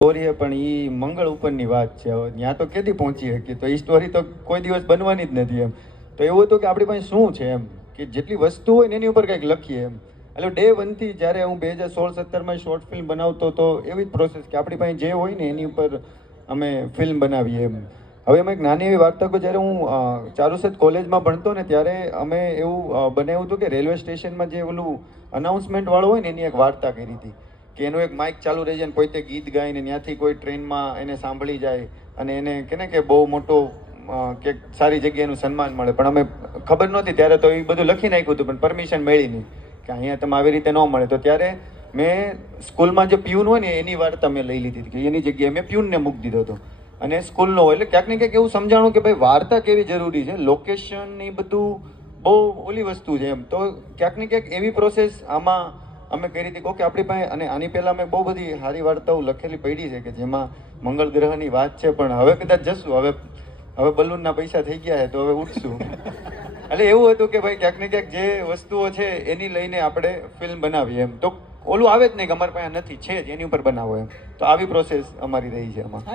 Story છે પણ એ મંગળ ઉપરની વાત છે. હવે ત્યાં તો કેદી પહોંચી શકીએ, તો એ સ્ટોરી તો કોઈ દિવસ બનવાની જ નથી એમ. તો એવું હતું કે આપણી પાસે શું છે એમ, કે જેટલી વસ્તુ હોય ને એની ઉપર કંઈક લખીએ એમ. એટલે ડે વનથી જ્યારે હું 2016-17માં શોર્ટ ફિલ્મ બનાવતો હતો, એવી જ પ્રોસેસ કે આપણી પાસે જે હોય ને એની ઉપર અમે ફિલ્મ બનાવીએ એમ. હવે એમાં એક નાની એવી વાર્તા કે જ્યારે હું ચારુસેટ કોલેજમાં ભણતો ને ત્યારે અમે એવું બનાવ્યું હતું કે રેલવે સ્ટેશનમાં જે ઓલું અનાઉન્સમેન્ટ વાળું હોય ને એની એક વાર્તા કરી હતી કે એનું એક માઇક ચાલુ રહી જાય ને પોતે ગીત ગાય ને ત્યાંથી કોઈ ટ્રેનમાં એને સાંભળી જાય અને એને કે ને કે બહુ મોટો કે સારી જગ્યાએ એનું સન્માન મળે. પણ અમે ખબર નહોતી ત્યારે, તો એ બધું લખી નાખ્યું હતું પણ પરમિશન મળી નહીં કે અહીંયા તમે આવી રીતે ન મળે. તો ત્યારે મેં સ્કૂલમાં જે પ્યુન હોય ને એની વાર્તા મેં લઈ લીધી હતી કે એની જગ્યાએ મેં પ્યુનને મૂકી દીધો હતો અને સ્કૂલનો હોય. એટલે ક્યાંક ને ક્યાંક એવું સમજાણું કે ભાઈ વાર્તા કેવી જરૂરી છે, લોકેશન એ બધું બહુ ઓલી વસ્તુ છે એમ. તો ક્યાંક ને ક્યાંક એવી પ્રોસેસ આમાં અમે કરી હતી કે આપણી પાસે, અને આની પહેલાં અમે બહુ બધી સારી વાર્તાઓ લખેલી પડી છે કે જેમાં મંગળ ગ્રહની વાત છે. પણ હવે કદાચ જશું, હવે બલૂનના પૈસા થઈ ગયા છે તો હવે ઉઠશું. એટલે એવું હતું કે ભાઈ ક્યાંક ને ક્યાંક જે વસ્તુઓ છે એની લઈને આપણે ફિલ્મ બનાવીએ એમ. તો ઓલું આવે જ નહીં કે અમારી પાસે નથી, છે જ એની ઉપર બનાવો એમ. તો આવી પ્રોસેસ અમારી રહી છે આમાં.